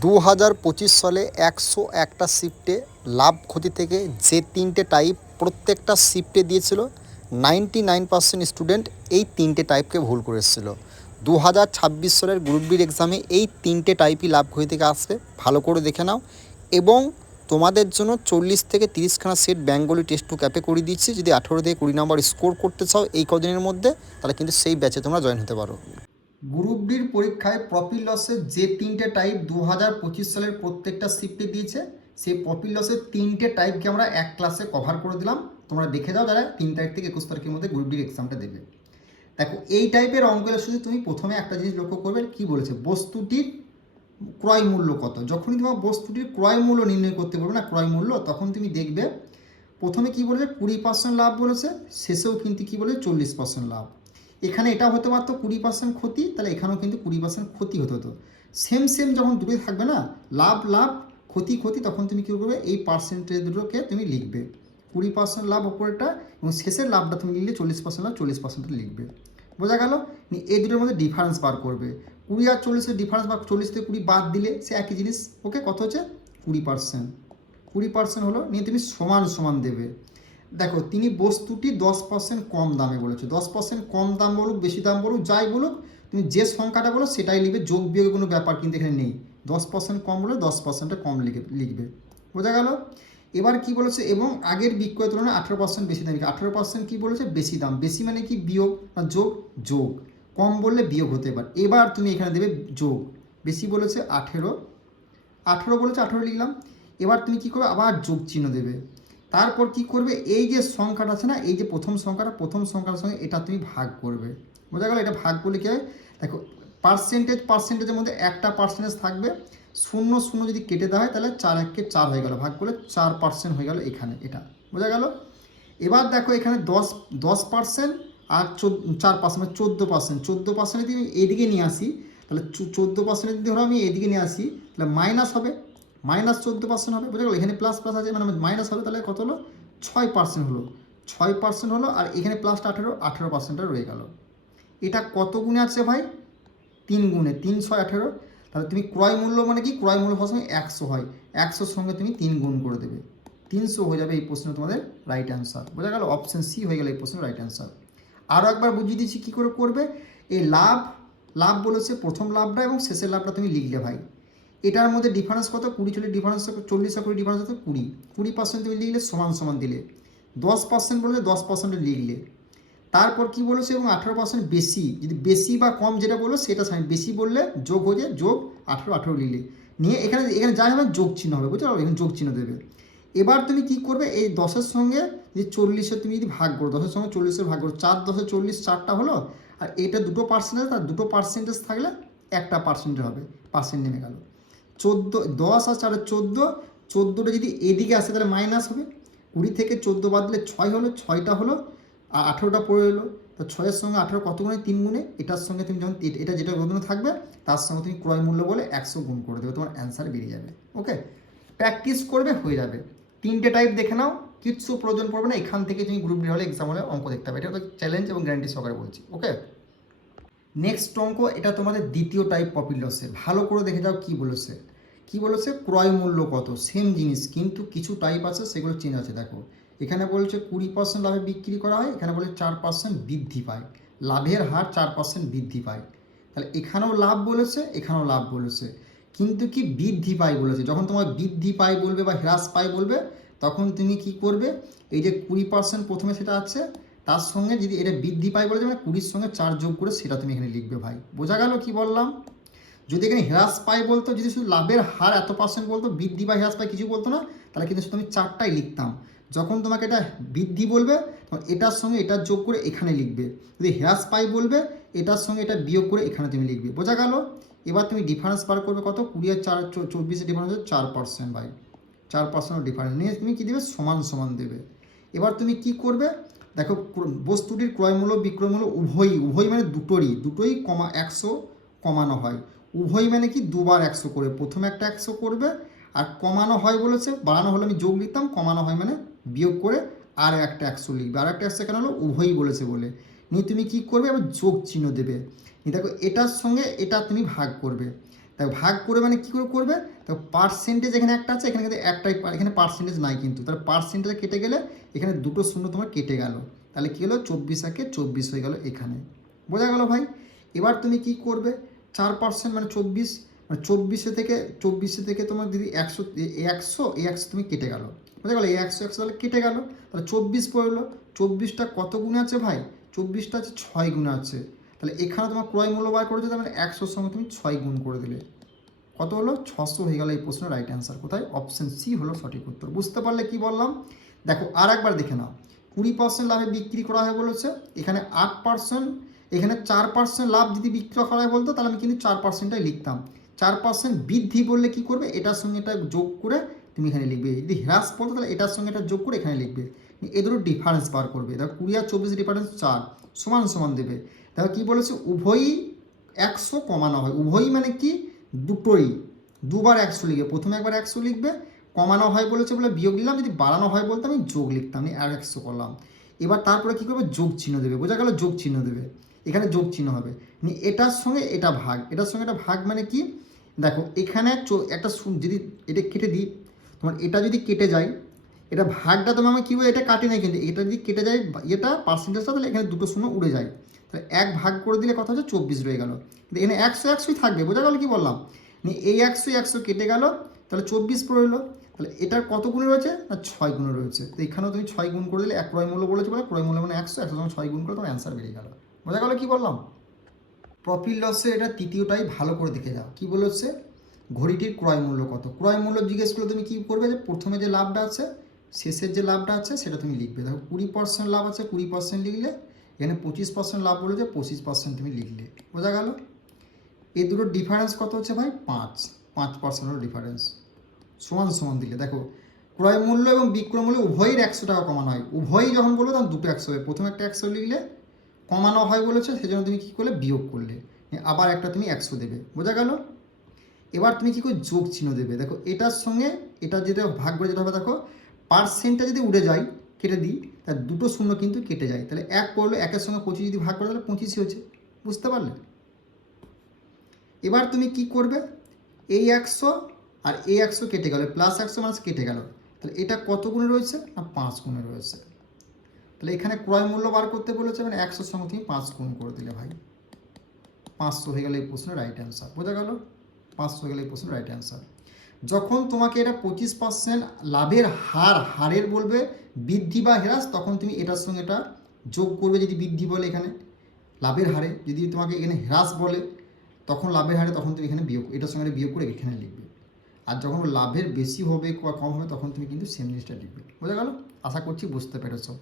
2025 সালে 101টা শিফটে লাভ ক্ষতি থেকে যে 3টে টাইপ প্রত্যেকটা শিফটে দিয়েছিল, 99% স্টুডেন্ট এই 3টে টাইপকে ভুল করে এসেছিল। 2026 সালের গ্রুপ বির এক্সামে এই 3টে টাইপই লাভ ক্ষতি থেকে আসবে, ভালো করে দেখে নাও। এবং তোমাদের জন্য 40 থেকে 30খানা সেট বেঙ্গলি টেক্সট বুক অ্যাপে করে দিচ্ছি। যদি 18 থেকে 20 নম্বর স্কোর করতে চাও এই কদিনের মধ্যে, তাহলে কিন্তু সেই ব্যাচে তোমরা জয়েন হতে পারো। গ্রুপ ডির পরীক্ষায় প্রফিট লসের যে 3টে টাইপ 2025 সালের প্রত্যেকটা শিফটে দিয়েছে, সেই প্রফিট লসের 3টে টাইপকে আমরা এক ক্লাসে কভার করে দিলাম। তোমরা দেখে যাও যারা 3 তারিখ থেকে 21 তারিখের মধ্যে গ্রুপ ডির এক্সামটা দেবে। দেখো, এই টাইপের অঙ্কের শুধু তুমি প্রথমে একটা জিনিস লক্ষ্য করবে, কি বলেছে, বস্তুটির ক্রয় মূল্য কত। যখনই তোমার বস্তুটির ক্রয় মূল্য নির্ণয় করতে পারবে না, ক্রয় মূল্য, তখন তুমি দেখবে প্রথমে কি বলেছে 20% লাভ বলেছে, শেষেও কিন্তু কি বলেছে 40% লাভ। এখানে এটা হতে পারতো 20% ক্ষতি, তাহলে এখানেও কিন্তু 20% ক্ষতি হতে হতো। সেম যখন দুটোই থাকবে না, লাভ লাভ ক্ষতি ক্ষতি, তখন তুমি কী করবে, এই পার্সেন্টেজ দুটোকে তুমি লিখবে। 20% লাভ ওপরেরটা এবং শেষের লাভটা তুমি লিখলে 40% লাভ 40% লিখবে। বোঝা গেল? এই দুটোর মধ্যে ডিফারেন্স বার করবে। 20 আর 40-এর ডিফারেন্স, বা 40 থেকে 20 বাদ দিলে সে একই জিনিস। ওকে, কত হচ্ছে 20% হলো, নিয়ে তুমি সমান সমান দেবে। দেখো, তিনি বস্তুটি 10% কম দামে বলেছে। 10% কম দাম বলুক, বেশি দাম বলুক, যাই বলুক, তুমি যে সংখ্যাটা বলো সেটাই লিখবে। যোগ বিয়োগের কোনো ব্যাপার কিন্তু এখানে নেই। 10% কম বলে 10% কম লিখবে। বোঝা গেল? এবার কি বলেছে, এবং আগের বিক্রয় তুলনায় 18% বেশি দাম। 18% কি বলেছে, বেশি দাম। বেশি মানে কি, বিয়োগ না যোগ? যোগ। কম বললে বিয়োগ হতে পারে। এবার তুমি এখানে দেবে যোগ। বেশি বলেছে 18 বলেছে, 18 লিখলাম। এবার তুমি কি করবে, আবার যোগ চিহ্ন দেবে। তারপর কি করবে, এই যে সংখ্যাটা আছে না, এই যে প্রথম সংখ্যাটার সঙ্গে এটা তুমি ভাগ করবে। বোঝা গেল? এটা ভাগ করলে কি হয়, দেখো, পার্সেন্টেজের মধ্যে একটা পার্সেন্টেজ থাকবে, 0 যদি কেটে দেওয়া হয় তাহলে 4 1 4 হয়ে গেল, ভাগ করলে 4% হয়ে গেল এখানে। এটা বোঝা গেল? এবার দেখো, এখানে 10% আর 4% 14%। যদি আমি এদিকে নিয়ে আসি, তাহলে 14% যদি ধরো আমি এদিকে নিয়ে আসি, তাহলে মাইনাস হবে, -14% হবে। বোঝা গেল? এখানে প্লাস আছে, মানে মাইনাস হবে, তাহলে কত হলো, 6% হলো। 6% হলো, আর এখানে প্লাসটা 18% রয়ে গেল। এটা কত গুণে আছে ভাই? 3 গুণে। 3 6 18। তাহলে তুমি ক্রয় মূল্য মানে কি, ক্রয় মূল্য হওয়ার সময় 100 হয়, 100-র সঙ্গে তুমি 3 গুণ করে দেবে, 300 হয়ে যাবে এই প্রশ্নে তোমাদের রাইট অ্যান্সার। বোঝা গেল? অপশন সি হয়ে গেল এই প্রশ্নের রাইট অ্যান্সার। আরও একবার বুঝিয়ে দিচ্ছি কী করে করবে। এই লাভ বলেছে, প্রথম লাভটা এবং শেষের লাভটা তুমি লিখলে ভাই। এটার মধ্যে ডিফারেন্স কত, 20-40 ডিফারেন্স, 40 আর 20 ডিফারেন্স হতো 20% তুমি লিখলে, সমান সমান দিলে। 10% বললে 10% লিখলে। তারপর কি বলেছে, এবং 18% বেশি, যদি বেশি বা কম যেটা বললো সেটা সাইন, বেশি বললে যোগ হয়ে যায়, যোগ 18 লিখলে, নিয়ে এখানে যাই হবে যোগ চিহ্ন হবে। বুঝতে পারো? এখানে যোগ চিহ্ন দেবে। এবার তুমি কি করবে, এই 10-এর সঙ্গে যদি 40-এর তুমি যদি ভাগ করো, 10-এর সঙ্গে 40-এর ভাগ করো, 4 10 40, 4টা হলো। আর এটা দুটো পার্সেন্টেজ, তার দুটো পার্সেন্টেজ থাকলে একটা পার্সেন্টেজ হবে, পার্সেন্ট নেমে গেল। 10 আর 4 14, 14টা যদি এদিকে আসে তাহলে মাইনাস হবে। 20 থেকে 14 বাদ দিলে 6 হলো, 6টা হলো, আর 18টা পড়ে এলো। তো 6-এর সঙ্গে 18 কত গুণে, 3 গুণে। এটার সঙ্গে তুমি যখন এটা যেটা গুণে থাকবে তার সঙ্গে তুমি ক্রয় মূল্য বলে 100 গুণ করে দেবে, তোমার অ্যান্সার বেরিয়ে যাবে। ওকে, প্র্যাকটিস করবে, হয়ে যাবে। 3টে টাইপ দেখে নাও, কিচ্ছু প্রয়োজন পড়বে না। এখান থেকে তুমি গ্রুপ ডি হলে এক্সাম হলে অঙ্ক দেখতে হবে। এটা তো চ্যালেঞ্জ এবং গ্যারান্টি সহকারে বলছি। ওকে, নেক্সট অঙ্ক, এটা তোমাদের দ্বিতীয় টাইপ প্রফিট লসে। ভালো করে দেখে যাও কি বলেছে। ক্রয় মূল্য কত, সেম জিনিস, কিন্তু কিছু টাইপ আছে সেগুলো চেঞ্জ আছে। দেখো, এখানে বলছে 20% লাভে বিক্রি করা হয়, এখানে বলে 4% বৃদ্ধি পায়, লাভের হার 4% বৃদ্ধি পায়। তাহলে এখানেও লাভ বলেছে, এখানেও লাভ বলেছে, কিন্তু কি বৃদ্ধি পায় বলেছে। যখন তোমার বৃদ্ধি পায় বলবে বা হ্রাস পায় বলবে, তখন তুমি কি করবে, এই যে 20% প্রথমে সেটা আছে, তার সঙ্গে যদি এটা বৃদ্ধি পায় বলেছে, মানে 20-র সঙ্গে 4 যোগ করে সেটা তুমি এখানে লিখবে ভাই। বোঝা গেল কি বললাম? যদি এখানে হ্রাস পায় বলতো, যদি শুধু লাভের হার এত % বলতো, বৃদ্ধি বা হ্রাস পায় কিছু বলতো না, তাহলে কিন্তু শুধু আমি 4টাই লিখতাম। যখন তোমাকে এটা বৃদ্ধি বলবে, তখন এটার সঙ্গে এটা যোগ করে এখানে লিখবে। যদি হ্রাস পায় বলবে, এটার সঙ্গে এটা বিয়োগ করে এখানে তুমি লিখবে। বোঝা গেল? এবার তুমি ডিফারেন্স বার করবে কত, 20 আর 4 24-এর ডিফারেন্স হচ্ছে 4% ভাই। 4% ডিফারেন্স নিয়ে তুমি কী দেবে, সমান সমান দেবে। এবার তুমি কি করবে, দেখো, বস্তুটির ক্রয় মূল্য বিক্রয় মূল্য উভয়ই মানে দুটোই 100 কমানো হয়। উভয় মানে কি, দুবার 100 করে, প্রথমে একটা 100 করবে, আর কমানো হয় বলেছে, বাড়ানো হলে আমি যোগ লিখতাম, কমানো হয় মানে বিয়োগ করে আর একটা 100 লিখবে। আর একটা 100 কেন হলো, উভয়ই বলেছে বলে। নিয়ে তুমি কি করবে, আবার যোগ চিহ্ন দেবে। দেখো, এটার সঙ্গে এটা তুমি ভাগ করবে। দেখো ভাগ করে মানে কী করে করবে, দেখো পার্সেন্টেজ এখানে একটা আছে, এখানে কিন্তু একটাই, এখানে পার্সেন্টেজ নাই কিন্তু, তাহলে পার্সেন্টেজ কেটে গেলে এখানে দুটো শূন্য তোমার কেটে গেল, তাহলে কী হলো 24 হয়ে গেল এখানে। বোঝা গেল ভাই? এবার তুমি কি করবে, 4% মানে 24, মানে 24 থেকে তোমার যদি 100 তুমি কেটে গেল, বোঝা গেল? 100 তাহলে কেটে গেল, তাহলে 24 পড়লো। 24টা কত গুণে আছে ভাই? 24টা আছে 6 গুণে আছে। তাহলে এখানে তোমার ক্রয় মূল্য বার করেছে, তার মানে 100-র সঙ্গে তুমি 6 গুণ করে দিলে, কত হলো? 600 হয়ে গেল এই প্রশ্নের রাইট অ্যান্সার। কোথায়? অপশন সি হলো সঠিক উত্তর। বুঝতে পারলে কি বললাম? দেখো আর একবার দেখে নাও, 20% লাভে বিক্রি করা হয় বলেছে, এখানে 8%, এখানে 4% লাভ যদি বিক্রি করা হয় বলতো, তাহলে আমি কিন্তু 4%টাই লিখতাম। 4% বৃদ্ধি বললে কি করবে, এটার সঙ্গে এটা যোগ করে তুমি এখানে লিখবে। যদি হ্রাস বলতো তাহলে এটার সঙ্গে এটা যোগ করে এখানে লিখবে। এ দুটো ডিফারেন্স বার করবে। দেখো 20 আর 24 ডিফারেন্স 4, সমান সমান দেবে। দেখো কী বলেছে, উভয়ই 100 কমানো হয়। উভয়ই মানে কি, দুটোই দুবার 100 লিখবে, প্রথমে একবার 100 লিখবে, কমানো হয় বলেছে বলে বিয়োগ দিলাম, যদি বাড়ানো হয় বলতে আমি যোগ লিখতাম, আমি আর 100 করলাম। এবার তারপরে কী করবে, যোগ চিহ্ন দেবে। বোঝা গেল? যোগ চিহ্ন দেবে, এখানে যোগ চিহ্ন হবে। এটার সঙ্গে এটা ভাগ, এটার সঙ্গে এটা ভাগ মানে কি, দেখো এখানে একটা যদি এটা কেটে দিই, তোমার এটা যদি কেটে যায়, এটা ভাগটা তোমার আমি কী বলে, এটা কাটে নাই কিন্তু, এটা যদি কেটে যায় এটা পার্সেন্টেজটা, তাহলে এখানে দুটো শূন্য উড়ে যায়, তাহলে 1 ভাগ করে দিলে কথা হচ্ছে 24 রয়ে গেল। কিন্তু এখানে 100 থাকবে। বোঝা গেল কি বললাম? এই 100 কেটে গেল, তাহলে 24 রইল। তাহলে এটার কত গুণে রয়েছে না, 6 গুণে রয়েছে। তো এখানেও তুমি 6 গুণ করে দিলে, এক ক্রয় মূল্য বলেছে বলে ক্রয় মূল্য মানে 100 সঙ্গে 6 গুণ করে তোমার অ্যান্সার বেরিয়ে গেল। বোঝা গেল কি বললাম? প্রফিট লসের এটা তৃতীয়টাই ভালো করে দেখে যাও। কি বলেছে, ঘড়িটির ক্রয় মূল্য কত। ক্রয় মূল্য জিজ্ঞেস করলে তুমি কি করবে, যে প্রথমে যে লাভটা আছে, শেষের যে লাভটা আছে সেটা তুমি লিখবে। দেখো 20% লাভ আছে, 20% লিখলে, এখানে 25% লাভ বলেছে, 25% তুমি লিখলে। বোঝা গেল? এই দুটোর ডিফারেন্স কত হচ্ছে ভাই? 5% ডিফারেন্স, সমান সমান দিলে দেখো ক্রয় মূল্য এবং বিক্রয় মূল্য উভয়ের 100 টাকা কমানো হয়। উভয়ই যখন বলবো তখন দুটো 100 হবে। প্রথমে একটা 100 লিখলে, কমানো হয় বলেছে সেজন্য তুমি কী করলে, বিয়োগ করলে, আবার একটা তুমি 100 দেবে। বোঝা গেল? এবার তুমি কী করে, যোগ চিহ্ন দেবে। দেখো এটার সঙ্গে এটা যেটা ভাগ করে যেটা হবে, দেখো পার্সেন্টটা যদি উঠে যায়, কেটে দিই, তার দুটো শূন্য কিন্তু কেটে যায়, তাহলে 1 পড়লো, 1-এর সঙ্গে 25 যদি ভাগ করে তাহলে 25 হয়েছে। বুঝতে পারলে? এবার তুমি কি করবে, এই 100 আর এই 100 কেটে গেল, প্লাস 100 মাইনাস কেটে গেল, তাহলে এটা কত গুণে রয়েছে না, 5 গুণে রয়েছে। তাহলে এখানে ক্রয় মূল্য বার করতে বলেছে, মানে 100-র সঙ্গে তুমি 5 গুণ করে দিলে ভাই, 500 হয়ে গেলে এই প্রশ্নের রাইট অ্যান্সার। বোঝা গেল? 500 হয়ে গেলে এই প্রশ্নের রাইট অ্যান্সার। যখন তোমাকে এটা 25% লাভের হারের বলবে, বৃদ্ধি বা হ্রাস, তখন তুমি এটার সঙ্গে এটা যোগ করবে। যদি বৃদ্ধি বলে এখানে লাভের হারে, যদি তোমাকে এখানে হ্রাস বলে তখন লাভের হারে, তখন তুমি এখানে বিয়োগ, এটার সঙ্গে বিয়োগ করে এখানে লিখবে। আর যখন লাভের বেশি হবে বা কম হবে তখন তুমি কিন্তু সেম জিনিসটা লিখবে। বোঝা গেল? আশা করছি বুঝতে পেরেছো।